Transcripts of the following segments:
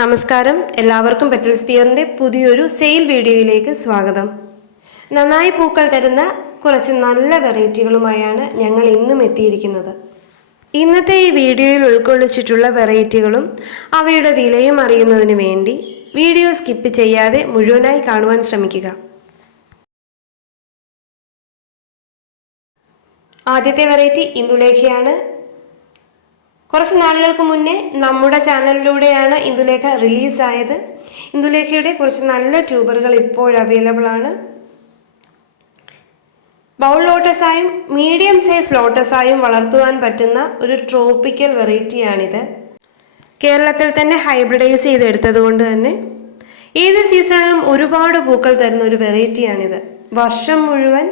നമസ്കാരം. എല്ലാവർക്കും പെറ്റൽ സ്പിയറിന്റെ പുതിയൊരു സെയിൽ വീഡിയോയിലേക്ക് സ്വാഗതം. നന്നായി പൂക്കൾ തരുന്ന കുറച്ച് നല്ല വെറൈറ്റികളുമായാണ് ഞങ്ങൾ ഇന്നും എത്തിയിരിക്കുന്നത്. ഇന്നത്തെ ഈ വീഡിയോയിൽ ഉൾക്കൊള്ളിച്ചിട്ടുള്ള വെറൈറ്റികളും അവയുടെ വിലയും അറിയുന്നതിന് വേണ്ടി വീഡിയോ സ്കിപ്പ് ചെയ്യാതെ മുഴുവനായി കാണുവാൻ ശ്രമിക്കുക. ആദ്യത്തെ വെറൈറ്റി ഇന്ദുലേഖയാണ്. കുറച്ച് നാളുകൾക്ക് മുന്നേ നമ്മുടെ ചാനലിലൂടെയാണ് ഇന്ദുലേഖ റിലീസായത്. ഇന്ദുലേഖയുടെ കുറച്ച് നല്ല ട്യൂബറുകൾ ഇപ്പോൾ അവൈലബിൾ ആണ്. ബൗൾ ലോട്ടസായും മീഡിയം സൈസ് ലോട്ടസായും വളർത്തുവാൻ പറ്റുന്ന ഒരു ട്രോപ്പിക്കൽ വെറൈറ്റിയാണിത്. കേരളത്തിൽ തന്നെ ഹൈബ്രിഡൈസ് ചെയ്തെടുത്തത് കൊണ്ട് തന്നെ. ഏത് സീസണിലും ഒരുപാട് പൂക്കൾ തരുന്ന ഒരു വെറൈറ്റിയാണിത്. വർഷം മുഴുവൻ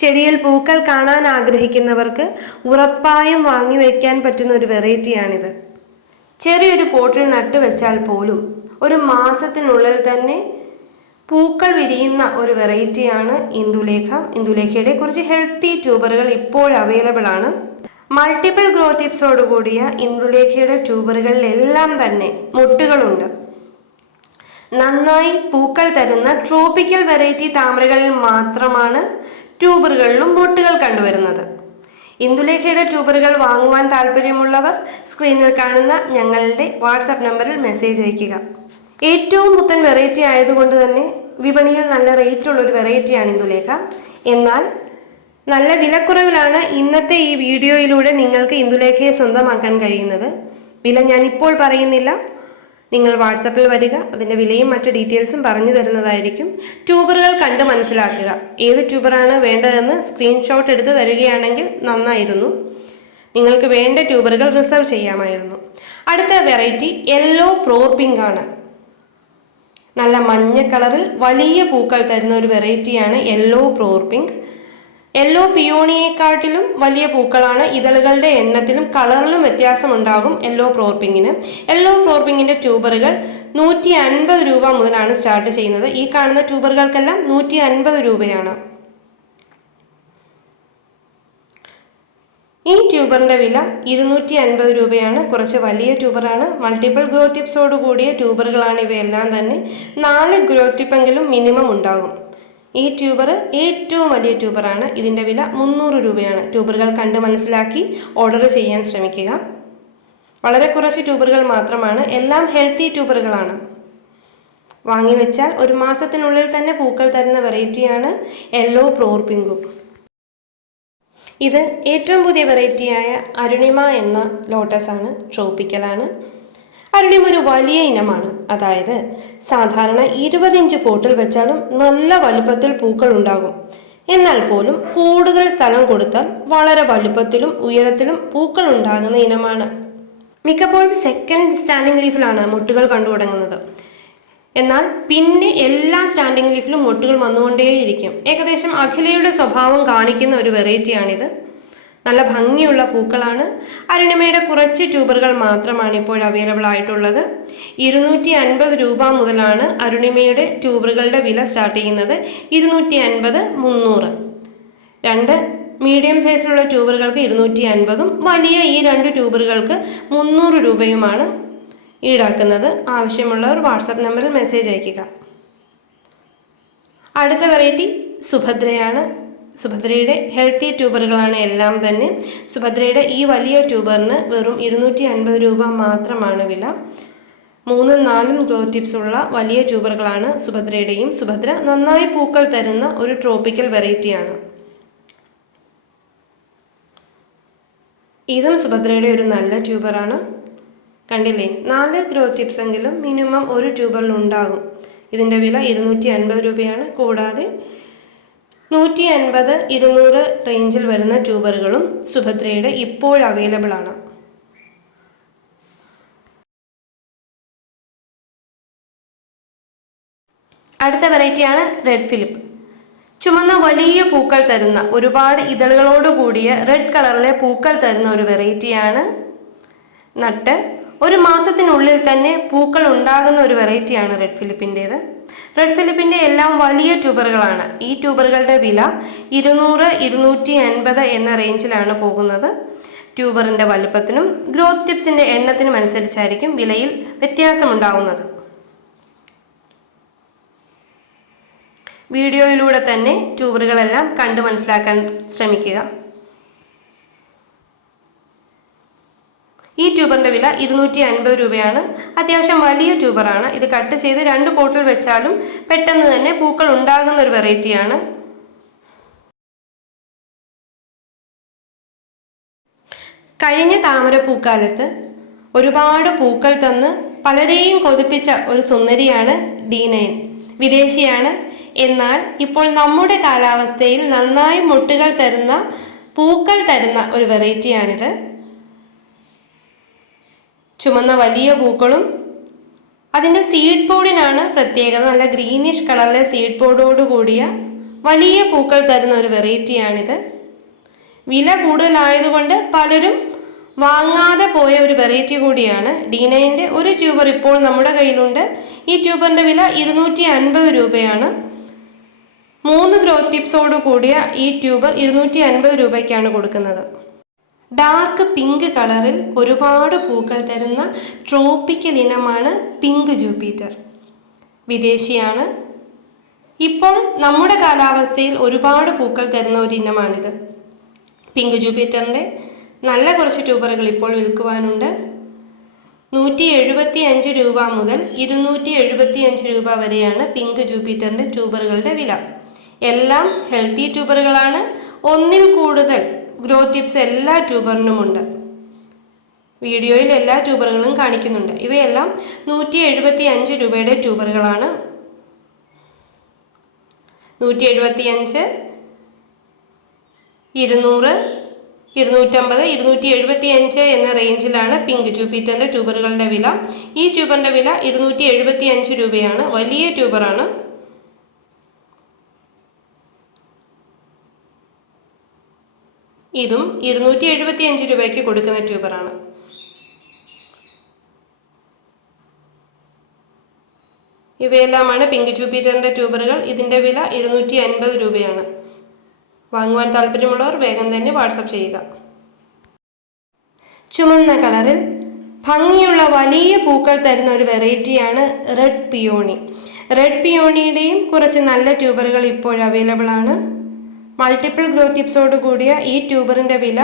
ചെടിയിൽ പൂക്കൾ കാണാൻ ആഗ്രഹിക്കുന്നവർക്ക് ഉറപ്പായും വാങ്ങി വയ്ക്കാൻ പറ്റുന്ന ഒരു വെറൈറ്റിയാണിത്. ചെറിയൊരു പോട്ടിൽ നട്ടുവെച്ചാൽ പോലും ഒരു മാസത്തിനുള്ളിൽ തന്നെ പൂക്കൾ വിരിയുന്ന ഒരു വെറൈറ്റിയാണ് ഇന്ദുലേഖ. ഇന്ദുലേഖയുടെ കുറച്ച് ഹെൽത്തി ട്യൂബറുകൾ ഇപ്പോൾ അവൈലബിൾ ആണ്. മൾട്ടിപ്പിൾ ഗ്രോത്ത് ടിപ്സോടുകൂടിയ ഇന്ദുലേഖയുടെ ട്യൂബറുകളിലെല്ലാം തന്നെ മുട്ടുകളുണ്ട്. നന്നായി പൂക്കൾ തരുന്ന ട്രോപ്പിക്കൽ വെറൈറ്റി താമരകളിൽ മാത്രമാണ് ട്യൂബറുകളിലും ബോട്ടുകൾ കണ്ടുവരുന്നത്. ഇന്ദുലേഖയുടെ ട്യൂബറുകൾ വാങ്ങുവാൻ താല്പര്യമുള്ളവർ സ്ക്രീനിൽ കാണുന്ന ഞങ്ങളുടെ വാട്സാപ്പ് നമ്പറിൽ മെസ്സേജ് അയയ്ക്കുക. ഏറ്റവും പുത്തൻ വെറൈറ്റി ആയതുകൊണ്ട് തന്നെ വിപണിയിൽ നല്ല റേറ്റ് ഉള്ള ഒരു വെറൈറ്റിയാണ് ഇന്ദുലേഖ. എന്നാൽ നല്ല വിലക്കുറവിലാണ് ഇന്നത്തെ ഈ വീഡിയോയിലൂടെ നിങ്ങൾക്ക് ഇന്ദുലേഖയെ സ്വന്തമാക്കാൻ കഴിയുന്നത്. വില ഞാനിപ്പോൾ പറയുന്നില്ല. നിങ്ങൾ വാട്സപ്പിൽ വരിക അതിന്റെ വിലയും മറ്റു ഡീറ്റെയിൽസും പറഞ്ഞു തരുന്നതായിരിക്കും. ട്യൂബറുകൾ കണ്ട് മനസ്സിലാക്കുക. ഏത് ട്യൂബറാണ് വേണ്ടതെന്ന് സ്ക്രീൻഷോട്ട് എടുത്ത് തരികയാണെങ്കിൽ നന്നായിരുന്നു. നിങ്ങൾക്ക് വേണ്ട ട്യൂബറുകൾ റിസർവ് ചെയ്യാമായിരുന്നു. അടുത്ത വെറൈറ്റി യെല്ലോ പ്രോർ പിങ്ക് ആണ്. നല്ല മഞ്ഞ കളറിൽ വലിയ പൂക്കൾ തരുന്ന ഒരു വെറൈറ്റിയാണ് യെല്ലോ പ്രോർ പിങ്ക്. യെല്ലോ പിയോണിയെക്കാട്ടിലും വലിയ പൂക്കളാണ്. ഇതളുകളുടെ എണ്ണത്തിലും കളറിലും വ്യത്യാസം ഉണ്ടാകും യെല്ലോ പ്രോർപ്പിങ്ങിന് യെല്ലോ പ്രോർപ്പിങ്ങിന്റെ ട്യൂബറുകൾ നൂറ്റി അൻപത് രൂപ മുതലാണ് സ്റ്റാർട്ട് ചെയ്യുന്നത്. ഈ കാണുന്ന ട്യൂബറുകൾക്കെല്ലാം നൂറ്റി അൻപത് രൂപയാണ്. ഈ ട്യൂബറിന്റെ വില ഇരുന്നൂറ്റി അൻപത് രൂപയാണ്. കുറച്ച് വലിയ ട്യൂബറാണ് മൾട്ടിപ്പിൾ ഗ്രോ കൂടിയ ട്യൂബറുകളാണ് ഇവയെല്ലാം തന്നെ. നാല് ഗ്രോ ടിപ്പെങ്കിലും മിനിമം ഉണ്ടാകും. ഈ ട്യൂബർ ഏറ്റവും വലിയ ട്യൂബറാണ്. ഇതിന്റെ വില മുന്നൂറ് രൂപയാണ്. ട്യൂബറുകൾ കണ്ട് മനസ്സിലാക്കി ഓർഡർ ചെയ്യാൻ ശ്രമിക്കുക. വളരെ കുറച്ച് ട്യൂബറുകൾ മാത്രമാണ്. എല്ലാം ഹെൽത്തി ട്യൂബറുകളാണ്. വാങ്ങി വെച്ചാൽ ഒരു മാസത്തിനുള്ളിൽ തന്നെ പൂക്കൾ തരുന്ന വെറൈറ്റിയാണ് യെല്ലോ പ്രോർ പിങ്കും. ഇത് ഏറ്റവും പുതിയ വെറൈറ്റിയായ അരുണിമ എന്ന ലോട്ടസ് ആണ് ട്രോപ്പിക്കലാണ്. അരുണിമ ഒരു വലിയ ഇനമാണ്. അതായത് സാധാരണ ഇരുപത് ഇഞ്ച് പോട്ടിൽ വെച്ചാലും നല്ല വലുപ്പത്തിൽ പൂക്കൾ ഉണ്ടാകും. എന്നാൽ പോലും കൂടുതൽ സ്ഥലം കൊടുത്താൽ വളരെ വലുപ്പത്തിലും ഉയരത്തിലും പൂക്കൾ ഉണ്ടാകുന്ന ഇനമാണ്. മിക്കപ്പോഴും സെക്കൻഡ് സ്റ്റാൻഡിംഗ് ലീഫിലാണ് മുട്ടുകൾ കണ്ടു തുടങ്ങുന്നത്. എന്നാൽ പിന്നെ എല്ലാ സ്റ്റാൻഡിംഗ് ലീഫിലും മുട്ടുകൾ വന്നുകൊണ്ടേയിരിക്കും. ഏകദേശം അഖിലയുടെ സ്വഭാവം കാണിക്കുന്ന ഒരു വെറൈറ്റിയാണിത് നല്ല ഭംഗിയുള്ള പൂക്കളാണ്. അരുണിമയുടെ കുറച്ച് ട്യൂബറുകൾ മാത്രമാണ് ഇപ്പോൾ അവൈലബിൾ ആയിട്ടുള്ളത്. ഇരുന്നൂറ്റി അൻപത് രൂപ മുതലാണ് അരുണിമയുടെ ട്യൂബറുകളുടെ വില സ്റ്റാർട്ട് ചെയ്യുന്നത്. ഇരുന്നൂറ്റി അൻപത് മുന്നൂറ്. രണ്ട് മീഡിയം സൈസിലുള്ള ട്യൂബറുകൾക്ക് ഇരുന്നൂറ്റി അൻപതും വലിയ ഈ രണ്ട് ട്യൂബറുകൾക്ക് മുന്നൂറ് രൂപയുമാണ് ഈടാക്കുന്നത്. ആവശ്യമുള്ളവർ വാട്സപ്പ് നമ്പറിൽ മെസ്സേജ് അയയ്ക്കുക. അടുത്ത വെറൈറ്റി സുഭദ്രയാണ്. സുഭദ്രയുടെ ഹെൽത്തി ട്യൂബറുകളാണ് എല്ലാം തന്നെ. സുഭദ്രയുടെ ഈ വലിയ ട്യൂബറിന് വെറും ഇരുന്നൂറ്റി അൻപത് രൂപ മാത്രമാണ് വില. മൂന്നും നാലും ഗ്രോ ടിപ്സ് ഉള്ള വലിയ ട്യൂബറുകളാണ് സുഭദ്രയുടെയും. സുഭദ്ര നന്നായി പൂക്കൾ തരുന്ന ഒരു ട്രോപ്പിക്കൽ വെറൈറ്റിയാണ് ഇതും സുഭദ്രയുടെ ഒരു നല്ല ട്യൂബറാണ് കണ്ടില്ലേ? നാല് ഗ്രോ ടിപ്സ് എങ്കിലും മിനിമം ഒരു ട്യൂബറിൽ ഉണ്ടാകും. ഇതിന്റെ വില ഇരുന്നൂറ്റി അൻപത് രൂപയാണ്. കൂടാതെ നൂറ്റി അൻപത് ഇരുന്നൂറ് റേഞ്ചിൽ വരുന്ന ട്യൂബറുകളും സുഭദ്രയുടെ ഇപ്പോൾ അവൈലബിൾ ആണ്. അടുത്ത വെറൈറ്റിയാണ് റെഡ് ഫിലിപ്പ് ചുമന്ന വലിയ പൂക്കൾ തരുന്ന ഒരുപാട് ഇതളുകളോട് കൂടിയ റെഡ് കളറിലെ പൂക്കൾ തരുന്ന ഒരു വെറൈറ്റിയാണ് നട്ട്. ഒരു മാസത്തിനുള്ളിൽ തന്നെ പൂക്കൾ ഉണ്ടാകുന്ന ഒരു വെറൈറ്റിയാണ് റെഡ് ഫിലിപ്പിന്റേത് റെഡ് ഫിലിപ്പിന്റെ എല്ലാം വലിയ ട്യൂബറുകളാണ്. ഈ ട്യൂബറുകളുടെ വില ഇരുന്നൂറ് ഇരുന്നൂറ്റി അൻപത് എന്ന റേഞ്ചിലാണ് പോകുന്നത്. ട്യൂബറിന്റെ വലുപ്പത്തിനും ഗ്രോത്ത് ടിപ്സിന്റെ എണ്ണത്തിനും അനുസരിച്ചായിരിക്കും വിലയിൽ വ്യത്യാസമുണ്ടാവുന്നത്. വീഡിയോയിലൂടെ തന്നെ ട്യൂബറുകളെല്ലാം കണ്ടു മനസ്സിലാക്കാൻ ശ്രമിക്കുക. ഈ ട്യൂബറിന്റെ വില ഇരുന്നൂറ്റി അൻപത് രൂപയാണ്. അത്യാവശ്യം വലിയ ട്യൂബറാണ്. ഇത് കട്ട് ചെയ്ത് രണ്ട് പോട്ടിൽ വെച്ചാലും പെട്ടെന്ന് തന്നെ പൂക്കൾ ഉണ്ടാകുന്ന ഒരു വെറൈറ്റിയാണ്. കഴിഞ്ഞ താമര പൂക്കാലത്ത് ഒരുപാട് പൂക്കൾ തന്ന് പലരെയും കൊതിപ്പിച്ച ഒരു സുന്ദരിയാണ് ഡീനയൻ. വിദേശിയാണ്. എന്നാൽ ഇപ്പോൾ നമ്മുടെ കാലാവസ്ഥയിൽ നന്നായി മുട്ടുകൾ തരുന്ന പൂക്കൾ തരുന്ന ഒരു വെറൈറ്റിയാണിത്. ചുമന്ന വലിയ പൂക്കളും അതിന്റെ സീഡ് പോഡിനാണ് പ്രത്യേകത. നല്ല ഗ്രീനിഷ് കളറിലെ സീഡ് പോഡോട് കൂടിയ വലിയ പൂക്കൾ തരുന്ന ഒരു വെറൈറ്റിയാണിത് വില കൂടുതലായതുകൊണ്ട് പലരും വാങ്ങാതെ പോയ ഒരു വെറൈറ്റി കൂടിയാണ്. ഡി നയന്റെ ഒരു ട്യൂബർ ഇപ്പോൾ നമ്മുടെ കയ്യിലുണ്ട്. ഈ ട്യൂബറിന്റെ വില ഇരുന്നൂറ്റി അൻപത് രൂപയാണ്. മൂന്ന് ഗ്രോത്ത് ടിപ്സോട് കൂടിയ ഈ ട്യൂബർ ഇരുന്നൂറ്റി അൻപത് രൂപയ്ക്കാണ് കൊടുക്കുന്നത്. ഡാർക്ക് പിങ്ക് കളറിൽ ഒരുപാട് പൂക്കൾ തരുന്ന ട്രോപ്പിക്കൽ ഇനമാണ് പിങ്ക് ജൂപ്പിറ്റർ വിദേശിയാണ്. ഇപ്പോൾ നമ്മുടെ കാലാവസ്ഥയിൽ ഒരുപാട് പൂക്കൾ തരുന്ന ഒരു ഇനമാണിത്. പിങ്ക് ജൂപ്പിറ്ററിന്റെ നല്ല കുറച്ച് ട്യൂബറുകൾ ഇപ്പോൾ വിൽക്കുവാനുണ്ട്. നൂറ്റി എഴുപത്തി അഞ്ച് രൂപ മുതൽ ഇരുന്നൂറ്റി എഴുപത്തി അഞ്ച് രൂപ വരെയാണ് പിങ്ക് ജൂപ്പിറ്ററിന്റെ ട്യൂബറുകളുടെ വില. എല്ലാം ഹെൽത്തി ട്യൂബറുകളാണ് ഒന്നിൽ കൂടുതൽ ഗ്രോ ടിപ്സ് എല്ലാ ട്യൂബറിനുമുണ്ട്. വീഡിയോയിൽ എല്ലാ ട്യൂബറുകളും കാണിക്കുന്നുണ്ട്. ഇവയെല്ലാം നൂറ്റി എഴുപത്തി അഞ്ച് രൂപയുടെ ട്യൂബറുകളാണ്. നൂറ്റി എഴുപത്തി അഞ്ച് ഇരുന്നൂറ് ഇരുന്നൂറ്റമ്പത് ഇരുന്നൂറ്റി എഴുപത്തി അഞ്ച് എന്ന റേഞ്ചിലാണ് പിങ്ക് ജൂപ്പിറ്ററിന്റെ ട്യൂബറുകളുടെ വില. ഈ ട്യൂബറിന്റെ വില ഇരുന്നൂറ്റി എഴുപത്തി അഞ്ച് രൂപയാണ്. വലിയ ട്യൂബറാണ്. ഇതും ഇരുന്നൂറ്റി എഴുപത്തി അഞ്ച് രൂപയ്ക്ക് കൊടുക്കുന്ന ട്യൂബറാണ്. ഇവയെല്ലാമാണ് പിങ്ക് ജൂപ്പിറ്ററിന്റെ ട്യൂബറുകൾ. ഇതിന്റെ വില ഇരുന്നൂറ്റി അൻപത് രൂപയാണ്. വാങ്ങുവാൻ താല്പര്യമുള്ളവർ വേഗം തന്നെ വാട്സപ്പ് ചെയ്യുക. ചുമന്ന കളറിൽ ഭംഗിയുള്ള വലിയ പൂക്കൾ തരുന്ന ഒരു വെറൈറ്റിയാണ് റെഡ് പിയോണി. റെഡ് പിയോണിയുടെയും കുറച്ച് നല്ല ട്യൂബറുകൾ ഇപ്പോൾ അവൈലബിൾ ആണ്. മൾട്ടിപ്പിൾ ഗ്രോത്ത് ടിപ്സോട് കൂടിയ ഈ ട്യൂബറിന്റെ വില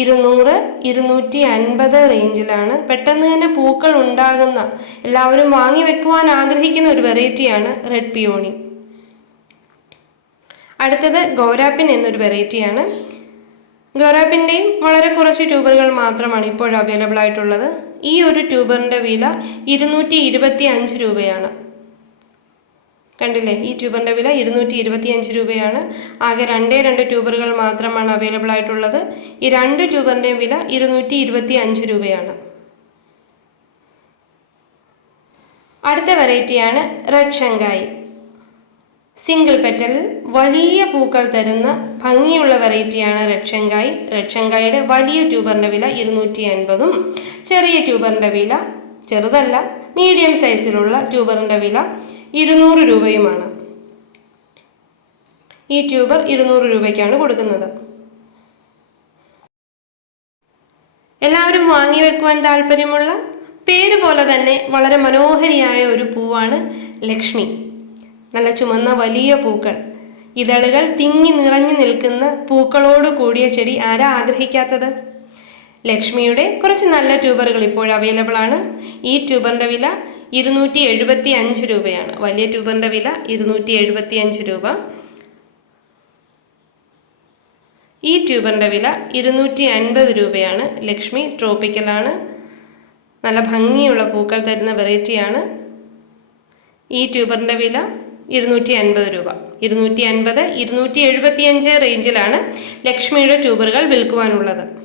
ഇരുന്നൂറ് ഇരുന്നൂറ്റി അൻപത് റേഞ്ചിലാണ് പെട്ടെന്ന് തന്നെ പൂക്കൾ ഉണ്ടാകുന്ന എല്ലാവരും വാങ്ങി വെക്കുവാൻ ആഗ്രഹിക്കുന്ന ഒരു വെറൈറ്റിയാണ് റെഡ് പിയോണി അടുത്തത് ഗൗരാപ്പിൻ എന്നൊരു വെറൈറ്റിയാണ് ഗൗരാപ്പിന്റെയും വളരെ കുറച്ച് ട്യൂബറുകൾ മാത്രമാണ് ഇപ്പോൾ അവൈലബിൾ ആയിട്ടുള്ളത്. ഈ ഒരു ട്യൂബറിന്റെ വില ഇരുന്നൂറ്റി ഇരുപത്തി അഞ്ച് രൂപയാണ്. കണ്ടില്ലേ? ഈ ട്യൂബറിന്റെ വില ഇരുന്നൂറ്റി ഇരുപത്തി അഞ്ച് രൂപയാണ്. ആകെ രണ്ടേ രണ്ട് ട്യൂബറുകൾ മാത്രമാണ് അവൈലബിൾ ആയിട്ടുള്ളത്. ഈ രണ്ട് ട്യൂബറിന്റെയും വില ഇരുന്നൂറ്റി ഇരുപത്തി അഞ്ച് രൂപയാണ്. അടുത്ത വെറൈറ്റിയാണ് റെഡ് ഷങ്കായി സിംഗിൾ പെറ്റൽ വലിയ പൂക്കൾ തരുന്ന ഭംഗിയുള്ള വെറൈറ്റിയാണ് റെഡ് ഷങ്കായി റെഡ് വലിയ ട്യൂബറിന്റെ വില ഇരുന്നൂറ്റി അൻപതും ചെറിയ ട്യൂബറിന്റെ വില ചെറുതല്ല. മീഡിയം സൈസിലുള്ള ട്യൂബറിന്റെ വില ഇരുന്നൂറ് രൂപയുമാണ്. ഈ ട്യൂബർ ഇരുന്നൂറ് രൂപയ്ക്കാണ് കൊടുക്കുന്നത്. എല്ലാവരും വാങ്ങി വെക്കുവാൻ താല്പര്യമുള്ള പേര് പോലെ തന്നെ വളരെ മനോഹരിയായ ഒരു പൂവാണ് ലക്ഷ്മി. നല്ല ചുമന്ന വലിയ പൂക്കൾ. ഇതളുകൾ തിങ്ങി നിറഞ്ഞു നിൽക്കുന്ന പൂക്കളോട് കൂടിയ ചെടി ആരാ ആഗ്രഹിക്കാത്തത്? ലക്ഷ്മിയുടെ കുറച്ച് നല്ല ട്യൂബറുകൾ ഇപ്പോൾ അവൈലബിൾ ആണ്. ഈ ട്യൂബറിന്റെ വില ഇരുന്നൂറ്റി എഴുപത്തി അഞ്ച് രൂപയാണ്. വലിയ ട്യൂബറിന്റെ വില ഇരുന്നൂറ്റി എഴുപത്തി അഞ്ച് രൂപ. ഈ ട്യൂബറിന്റെ വില ഇരുന്നൂറ്റി അൻപത് രൂപയാണ്. ലക്ഷ്മി ട്രോപ്പിക്കലാണ് നല്ല ഭംഗിയുള്ള പൂക്കൾ തരുന്ന വെറൈറ്റിയാണ് ഈ ട്യൂബറിന്റെ വില ഇരുന്നൂറ്റി അൻപത് രൂപ. ഇരുന്നൂറ്റി അൻപത് ഇരുന്നൂറ്റി എഴുപത്തി അഞ്ച് റേഞ്ചിലാണ് ലക്ഷ്മിയുടെ ട്യൂബറുകൾ വിൽക്കുവാനുള്ളത്.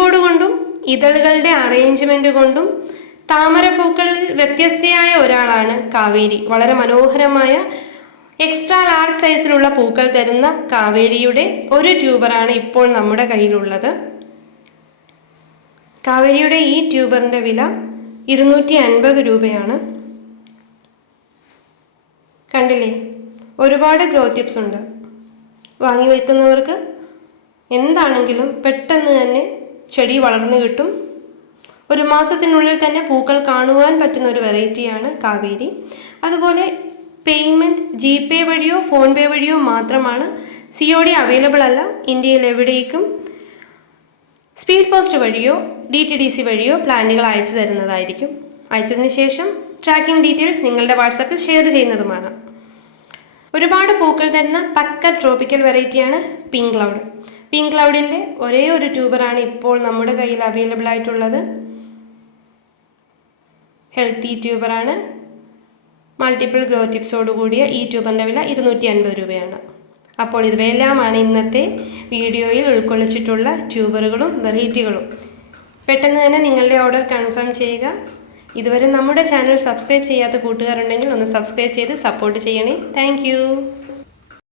ബോർഡ് കൊണ്ടും ഇതളുകളുടെ അറേഞ്ച്മെന്റ് കൊണ്ടും താമരപ്പൂക്കളിൽ വ്യത്യസ്തയായ ഒരാളാണ് കാവേരി. വളരെ മനോഹരമായ എക്സ്ട്രാ ലാർജ് സൈസിലുള്ള പൂക്കൾ തരുന്ന കാവേരിയുടെ ഒരു ട്യൂബറാണ് ഇപ്പോൾ നമ്മുടെ കയ്യിലുള്ളത്. കാവേരിയുടെ ഈ ട്യൂബറിന്റെ വില ഇരുന്നൂറ്റി അൻപത് രൂപയാണ്. കണ്ടില്ലേ? ഒരുപാട് ഗ്രോ ടിപ്സ് ഉണ്ട്. വാങ്ങി വയ്ക്കുന്നവർക്ക് എന്താണെങ്കിലും പെട്ടെന്ന് തന്നെ ചെടി വളർന്നു കിട്ടും. ഒരു മാസത്തിനുള്ളിൽ തന്നെ പൂക്കൾ കാണുവാൻ പറ്റുന്ന ഒരു വെറൈറ്റിയാണ് കാവേരി. അതുപോലെ പേയ്മെന്റ് ജി പേ വഴിയോ ഫോൺ പേ വഴിയോ മാത്രമാണ് സി ഒ ഡി അവൈലബിൾ അല്ല. ഇന്ത്യയിൽ എവിടേക്കും സ്പീഡ് പോസ്റ്റ് വഴിയോ ഡി ടി ഡി സി വഴിയോ പ്ലാനുകൾ അയച്ചു തരുന്നതായിരിക്കും. അയച്ചതിന് ശേഷം ട്രാക്കിംഗ് ഡീറ്റെയിൽസ് നിങ്ങളുടെ വാട്സാപ്പിൽ ഷെയർ ചെയ്യുന്നതുമാണ്. ഒരുപാട് പൂക്കൾ തരുന്ന പക്ക ട്രോപ്പിക്കൽ വെറൈറ്റിയാണ് പിങ്ക് ക്ലൗഡ് പിങ്ക് ക്ലൗഡിന്റെ ഒരേ ഒരു ട്യൂബറാണ് ഇപ്പോൾ നമ്മുടെ കയ്യിൽ അവൈലബിൾ ആയിട്ടുള്ളത്. ഹെൽത്തി ട്യൂബറാണ്. മൾട്ടിപ്പിൾ ഗ്രോ ടിപ്സോട് കൂടിയ ഈ ട്യൂബറിന്റെ വില ഇരുന്നൂറ്റി അൻപത് രൂപയാണ്. അപ്പോൾ ഇവയെല്ലാമാണ് ഇന്നത്തെ വീഡിയോയിൽ ഉൾക്കൊള്ളിച്ചിട്ടുള്ള ട്യൂബറുകളും വെറൈറ്റികളും. പെട്ടെന്ന് തന്നെ നിങ്ങളുടെ ഓർഡർ കൺഫേം ചെയ്യുക. ഇതുവരെ നമ്മുടെ ചാനൽ സബ്സ്ക്രൈബ് ചെയ്യാത്ത കൂട്ടുകാരുണ്ടെങ്കിൽ ഒന്ന് സബ്സ്ക്രൈബ് ചെയ്ത് സപ്പോർട്ട് ചെയ്യണേ. താങ്ക്